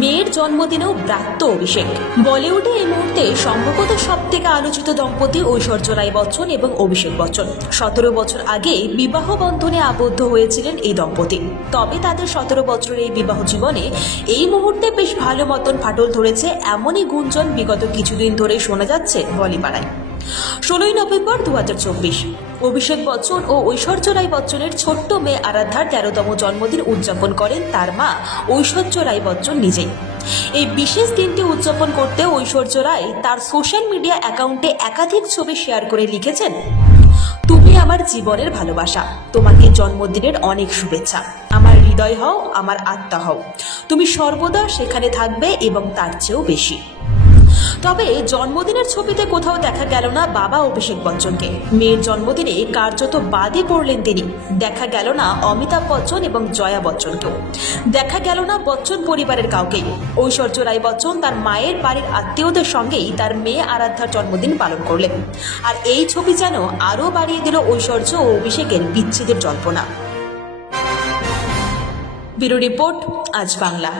মেয়ের জন্মদিনেও ব্রাত্য অভিষেক। বলিউডে এই মুহূর্তে সম্ভবত সব থেকে আলোচিত দম্পতি ঐশ্বর্য রায় বচ্চন এবং অভিষেক বচ্চন। 17 বছর আগে বিবাহ বন্ধনে আবদ্ধ হয়েছিলেন এই দম্পতি। তবে তাদের 17 বছরের এই বিবাহ জীবনে এই মুহূর্তে বেশ ভালো মতন ফাটল ধরেছে, এমনই গুঞ্জন বিগত কিছুদিন ধরে শোনা যাচ্ছে বলিপাড়ায়। 16 নভেম্বর 2024 অভিষেক বচ্চন ও ঐশ্বর্য রায় বচ্চনের ছোট্ট মেয়ে আরাধ্যার 13তম জন্মদিন উদযাপন করেন তার মা ঐশ্বর্য রায় বচ্চন নিজেই। এই বিশেষ দিনটি উদযাপন করতে ঐশ্বর্য রায় তার সোশ্যাল মিডিয়া অ্যাকাউন্টে একাধিক ছবি শেয়ার করে লিখেছেন, তুমি আমার জীবনের ভালোবাসা, তোমাকে জন্মদিনের অনেক শুভেচ্ছা, আমার হৃদয় হও, আমার আত্মা হও, তুমি সর্বদা সেখানে থাকবে এবং তার চেয়েও বেশি। তবে জন্মদিনের ছবিতে কোথাও দেখা গেল না বাবা অভিষেক বচ্চনকে। মেয়ের জন্মদিনে কার্যত বাদে পড়লেন তিনি। দেখা গেল না অমিতাভ বচ্চন এবং জয়া বচ্চনকেও। দেখা গেল না বচ্চন পরিবারের কাউকেই। ঐশ্বর্য রায় বচ্চন তার মায়ের বাড়ির আত্মীয়দের সঙ্গেই তার মেয়ে আরাধ্যার জন্মদিন পালন করলেন। আর এই ছবি যেন আরও বাড়িয়ে দিল ঐশ্বর্য ও অভিষেকের বিচ্ছেদের জল্পনা। ব্যুরো রিপোর্ট, আজ বাংলা।